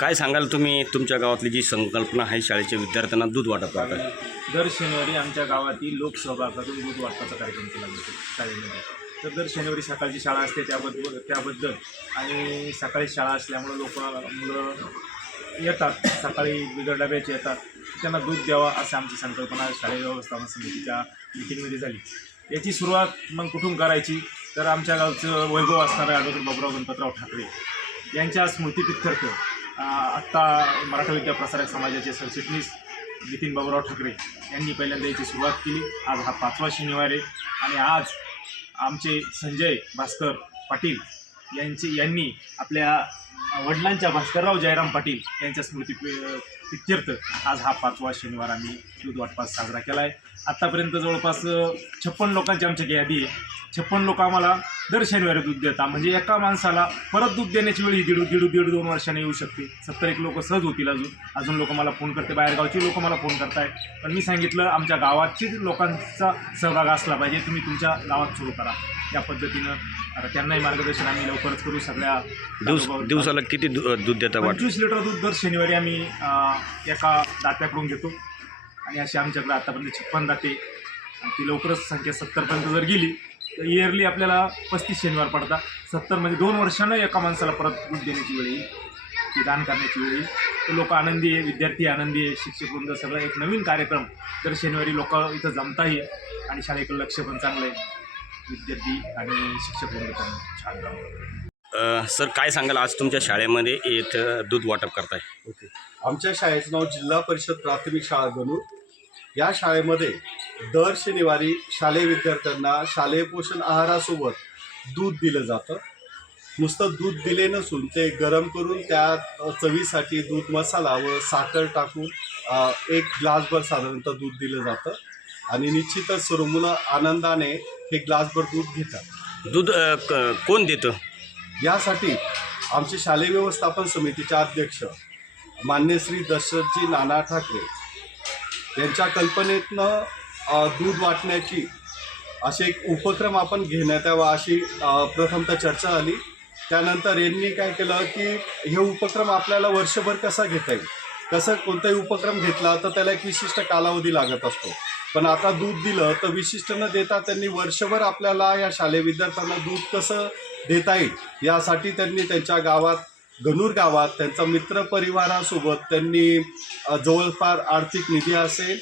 काय सांगाल तुम्ही? तुमच्या गावातली जी संकल्पना आहे शाळेच्या विद्यार्थ्यांना दूध वाटप करताय? दर शनिवारी आमच्या गावातील लोकसहभागातून दूध वाटपाचा कार्यक्रम केला जातो शाळेमध्ये. तर दर शनिवारी सकाळची शाळा असते त्याबद्दल त्याबद्दल. आणि सकाळी शाळा असल्यामुळं लोक मुलं येतात सकाळी बिगर डब्याचे येतात. त्यांना दूध द्यावा असं आमची संकल्पना शालेय व्यवस्थापन समितीच्या मिटिंगमध्ये झाली. याची सुरुवात मग कुठून करायची? तर आमच्या गावचं वैभव असणारं ॲडव्होकेट बाबुराव गणपतराव ठाकरे यांच्या स्मृतीप्रित्यर्थ आत्ता मराठा विद्या प्रसारक समाजाचे सरचिटणीस नितीन बाबूराव ठाकरे यांनी पहिल्यांदा याची सुरुवात केली. आज हा पाचवा शनिवार आहे आणि आज आमचे संजय भास्कर पाटील यांचे यांनी आपल्या वडिलांच्या भास्करराव जयराम पाटील यांच्या स्मृती प्रित्यर्थ आज हा पाचवा शनिवार आम्ही दूध वाटपास साजरा केला आहे आत्तापर्यंत जवळपास छप्पन लोकांची आमच्याकडे यादी आहे. छप्पन लोक आम्हाला दर शनिवारी दूध देतात. म्हणजे एका माणसाला परत दूध देण्याची वेळ ही दीड दीड दीड दोन वर्षाने येऊ शकते. सत्तर एक लोक सहज होतील अजून. अजून लोक मला फोन करते. बाहेरगावची लोक मला फोन करताय. पण मी सांगितलं आमच्या गावाचीच लोकांचा सहभाग असला पाहिजे. तुम्ही तुमच्या गावात सुरू करा. या पद्धतीनं आता त्यांनाही मार्गदर्शन आम्ही लवकरच करू. सगळ्या दिवस दिवसाला किती दूध देता वाटत? पंचवीस लिटर दूध दर शनिवारी आम्ही एका दात्याकडून घेतो. आणि अशी आमच्याकडे आतापर्यंत छप्पन दाते. आणि ती लवकरच संख्या सत्तरपर्यंत जर गेली तर इयरली आपल्याला पस्तीस शनिवार पडतात सत्तर म्हणजे दोन वर्षानं एका माणसाला परत दूध देण्याची वेळ येईल ती दान करण्याची वेळ येईल. तर लोक आनंदी आहे विद्यार्थी आनंदी आहे शिक्षक वृंद सगळं एक नवीन कार्यक्रम दर शनिवारी लोक इथं जमताही आणि शाळेकडे लक्ष पण चांगलं आहे. विद्यार्थी आणि शिक्षक वृंद पण छान काम सर काय सांगाल? आज तुमच्या शाळेमध्ये इथं दूध वाटप करताय. ओके. आमच्या शाळेचं नाव जिल्हा परिषद प्राथमिक शाळा गणूर या शाळेमध्ये दर शनिवारी शालेय विद्यार्थ्यांना शालेय पोषण आहारासोबत दूध दिलं जातं. नुसतं दूध दिले नसून ते गरम करून त्यात अ, चवीसाठी दूध मसाला व साखर टाकून एक ग्लासभर साधारणतः दूध दिलं जातं. आणि निश्चितच सर्व मुलं आनंदाने हे ग्लासभर दूध घेतात. दूध कोण देतं? यासाठी आमचे शालेय व्यवस्थापन समितीचे अध्यक्ष मान्य श्री दशरथजी नाना ठाकरे यांच्या कल्पनेतनं दूध वाटण्याची असे एक उपक्रम आपण घेण्यात यावा अशी प्रथमतः चर्चा झाली. त्यानंतर यांनी काय केलं की हे उपक्रम आपल्याला वर्षभर कसा घेता येईल? कसं कोणताही उपक्रम घेतला तर त्याला एक विशिष्ट कालावधी लागत असतो. पण आता दूध दिलं तर विशिष्ट न देता त्यांनी वर्षभर आपल्याला या शालेय विद्यार्थ्यांना दूध कसं देता येईल यासाठी त्यांनी त्यांच्या गावात गणूर गावात त्यांचा मित्र परिवारासोबत त्यांनी जवळपास आर्थिक निधी असेल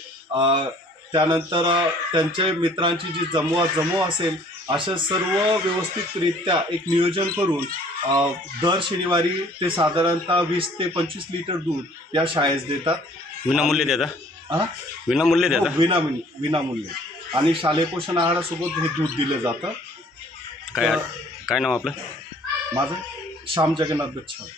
त्यानंतर त्यांचे मित्रांची जी जमवा जमव असेल अशा सर्व व्यवस्थितरित्या एक नियोजन करून दर शनिवारी ते साधारणतः वीस ते पंचवीस लिटर दूध या शाळेस देतात. विनामूल्य देता? हा? विनामूल्य हो, देता? विनामूल्य विनामूल्य. आणि शालेय पोषण आहारासोबत हे दूध दिलं जातं. काय काय नाव आपलं? माझं? শ্যাম জগন্নাথ গোচ্ছল